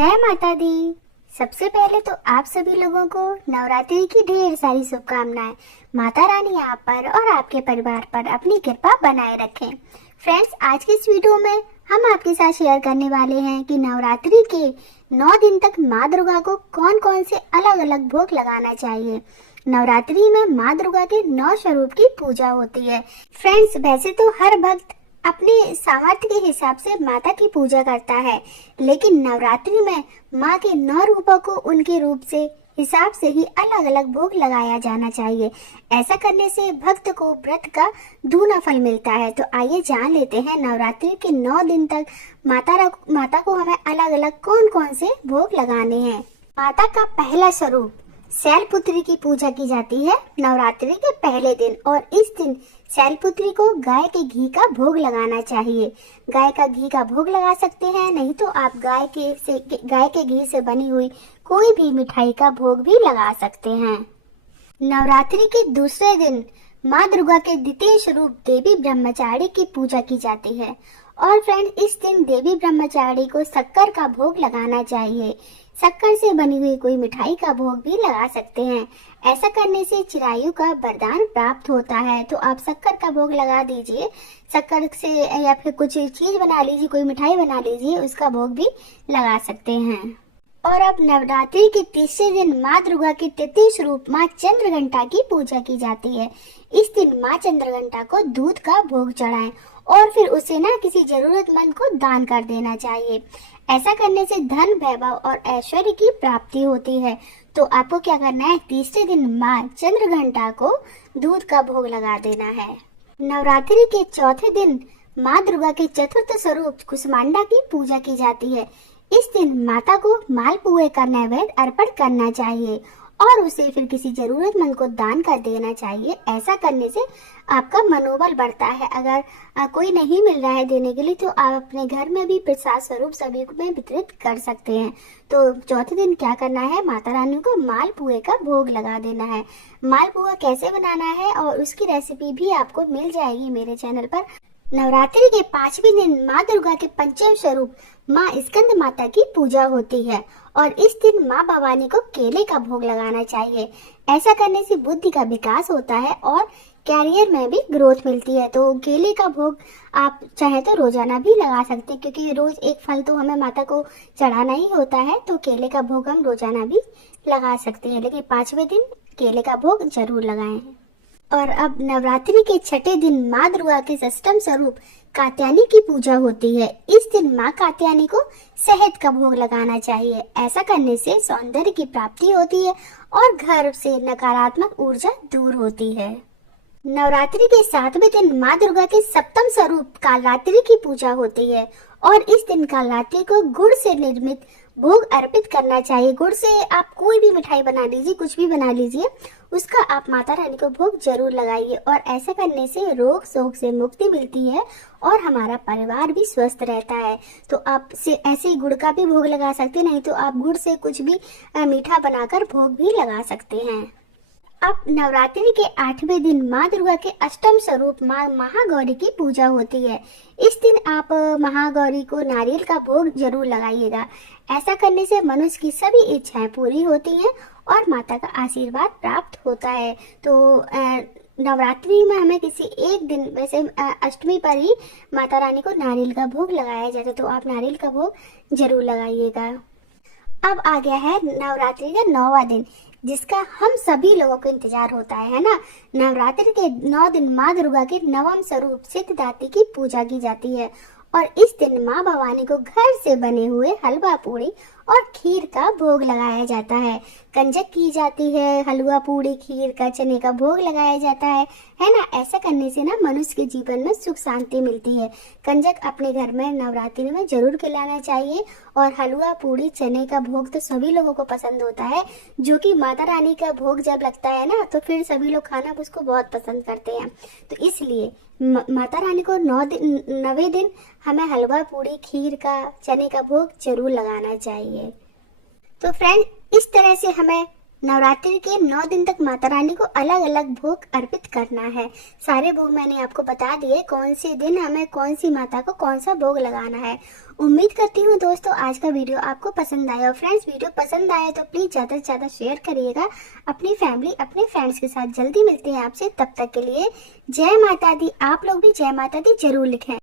जय माता दी। सबसे पहले तो आप सभी लोगों को नवरात्रि की ढेर सारी शुभकामनाएं। माता रानी आप पर और आपके परिवार पर अपनी कृपा बनाए रखें। फ्रेंड्स, आज की इस वीडियो में हम आपके साथ शेयर करने वाले हैं कि नवरात्रि के 9 दिन तक माँ दुर्गा को कौन कौन से अलग अलग भोग लगाना चाहिए। नवरात्रि में माँ दुर्गा के 9 स्वरूप की पूजा होती है। फ्रेंड्स, वैसे तो हर भक्त अपने सामर्थ्य के हिसाब से माता की पूजा करता है, लेकिन नवरात्रि में माँ के 9 रूपों को उनके रूप से हिसाब से ही अलग अलग भोग लगाया जाना चाहिए। ऐसा करने से भक्त को व्रत का दूना फल मिलता है। तो आइए जान लेते हैं नवरात्रि के 9 दिन तक माता को हमें अलग अलग कौन कौन से भोग लगाने हैं। माता का पहला स्वरूप शैलपुत्री की पूजा की जाती है नवरात्रि के पहले दिन, और इस दिन शैलपुत्री को गाय के घी का भोग लगाना चाहिए। गाय का घी का भोग लगा सकते हैं, नहीं तो आप गाय के घी से बनी हुई कोई भी मिठाई का भोग भी लगा सकते हैं। नवरात्रि के दूसरे दिन माँ दुर्गा के द्वितीय स्वरूप देवी ब्रह्मचारी की पूजा की जाती है, और फ्रेंड, इस दिन देवी ब्रह्मचारी को शक्कर का भोग लगाना चाहिए। शक्कर से बनी हुई कोई मिठाई का भोग भी लगा सकते हैं। ऐसा करने से चिरायु का वरदान प्राप्त होता है। तो आप शक्कर का भोग लगा दीजिए, शक्कर से, या फिर कुछ चीज बना लीजिए, कोई मिठाई बना लीजिए, उसका भोग भी लगा सकते हैं। और अब नवरात्रि के तीसरे दिन माँ दुर्गा के तृतीय स्वरूप माँ चंद्रघंटा की पूजा की जाती है। इस दिन माँ चंद्रघंटा को दूध का भोग चढ़ाएं और फिर उसे ना किसी जरूरतमंद को दान कर देना चाहिए। ऐसा करने से धन, वैभव और ऐश्वर्य की प्राप्ति होती है। तो आपको क्या करना है, तीसरे दिन माँ चंद्रघंटा को दूध का भोग लगा देना है। नवरात्रि के चौथे दिन माँ दुर्गा के चतुर्थ स्वरूप कुसमांडा की पूजा की जाती है। इस दिन माता को मालपुए का नैवेद्य अर्पण करना चाहिए और उसे फिर किसी जरूरतमंद को दान कर देना चाहिए। ऐसा करने से आपका मनोबल बढ़ता है। अगर कोई नहीं मिल रहा है देने के लिए, तो आप अपने घर में भी प्रसाद स्वरूप सभी में वितरित कर सकते हैं। तो चौथे दिन क्या करना है, माता रानी को मालपुए का भोग लगा देना है। मालपुआ कैसे बनाना है और उसकी रेसिपी भी आपको मिल जाएगी मेरे चैनल पर। नवरात्रि के 5वें दिन माँ दुर्गा के पंचम स्वरूप माँ स्कंद माता की पूजा होती है, और इस दिन माँ भवानी को केले का भोग लगाना चाहिए। ऐसा करने से बुद्धि का विकास होता है और कैरियर में भी ग्रोथ मिलती है। तो केले का भोग आप चाहे तो रोजाना भी लगा सकते हैं, क्योंकि रोज एक फल तो हमें माता को चढ़ाना ही होता है। तो केले का भोग हम रोजाना भी लगा सकते हैं, लेकिन 5वें दिन केले का भोग जरूर लगाएं। और अब नवरात्रि के 6ठे दिन माँ दुर्गा के षष्ठम स्वरूप कात्यायनी की पूजा होती है। इस दिन माँ कात्यायनी को शहद का भोग लगाना चाहिए। ऐसा करने से सौंदर्य की प्राप्ति होती है और घर से नकारात्मक ऊर्जा दूर होती है। नवरात्रि के 7वें दिन माँ दुर्गा के सप्तम स्वरूप कालरात्रि की पूजा होती है, और इस दिन कालरात्रि को गुड़ से निर्मित भोग अर्पित करना चाहिए। गुड़ से आप कोई भी मिठाई बना लीजिए, कुछ भी बना लीजिए, उसका आप माता रानी को भोग जरूर लगाइए। और ऐसा करने से रोग शोक से मुक्ति मिलती है और हमारा परिवार भी स्वस्थ रहता है। तो आप से ऐसे ही गुड़ का भी भोग लगा सकते हैं, नहीं तो आप गुड़ से कुछ भी मीठा बनाकर भोग भी लगा सकते हैं। अब नवरात्रि के 8वें दिन माँ दुर्गा के अष्टम स्वरूप माँ महागौरी की पूजा होती है। इस दिन आप महागौरी को नारियल का भोग जरूर लगाइएगा। ऐसा करने से मनुष्य की सभी इच्छाएं पूरी होती हैं और माता का आशीर्वाद प्राप्त होता है। तो नवरात्रि में हमें किसी एक दिन, वैसे अष्टमी पर ही माता रानी को नारियल का भोग लगाया जाता है, तो आप नारियल का भोग जरूर लगाइएगा। अब आ गया है नवरात्रि का 9वां दिन, जिसका हम सभी लोगों को इंतजार होता है ना। नवरात्रि के 9 दिन माँ दुर्गा के 9वें स्वरूप सिद्धिदात्री की पूजा की जाती है, और इस दिन माँ भवानी को घर से बने हुए हलवा पूड़ी और खीर का भोग लगाया जाता है। कंजक की जाती है, हलवा पूड़ी खीर का, चने का भोग लगाया जाता है ना। ऐसा करने से ना मनुष्य के जीवन में सुख शांति मिलती है। कंजक अपने घर में नवरात्रि में जरूर खिलाना चाहिए, और हलवा पूड़ी चने का भोग तो सभी लोगों को पसंद होता है, जो कि माता रानी का भोग जब लगता है ना, तो फिर सभी लोग खाना उसको बहुत पसंद करते हैं। तो इसलिए माता रानी को 9वें दिन हमें हलवा पूड़ी खीर का, चने का भोग जरूर लगाना चाहिए। तो फ्रेंड, इस तरह से हमें नवरात्रि के 9 दिन तक माता रानी को अलग अलग भोग अर्पित करना है। सारे भोग मैंने आपको बता दिए, कौन से दिन हमें कौन सी माता को कौन सा भोग लगाना है। उम्मीद करती हूँ दोस्तों आज का वीडियो आपको पसंद आया। और फ्रेंड्स, वीडियो पसंद आया तो प्लीज ज्यादा से ज्यादा शेयर करिएगा अपनी फैमिली अपने फ्रेंड्स के साथ। जल्दी मिलते हैं आपसे, तब तक के लिए जय माता दी। आप लोग भी जय माता दी जरूर लिखें।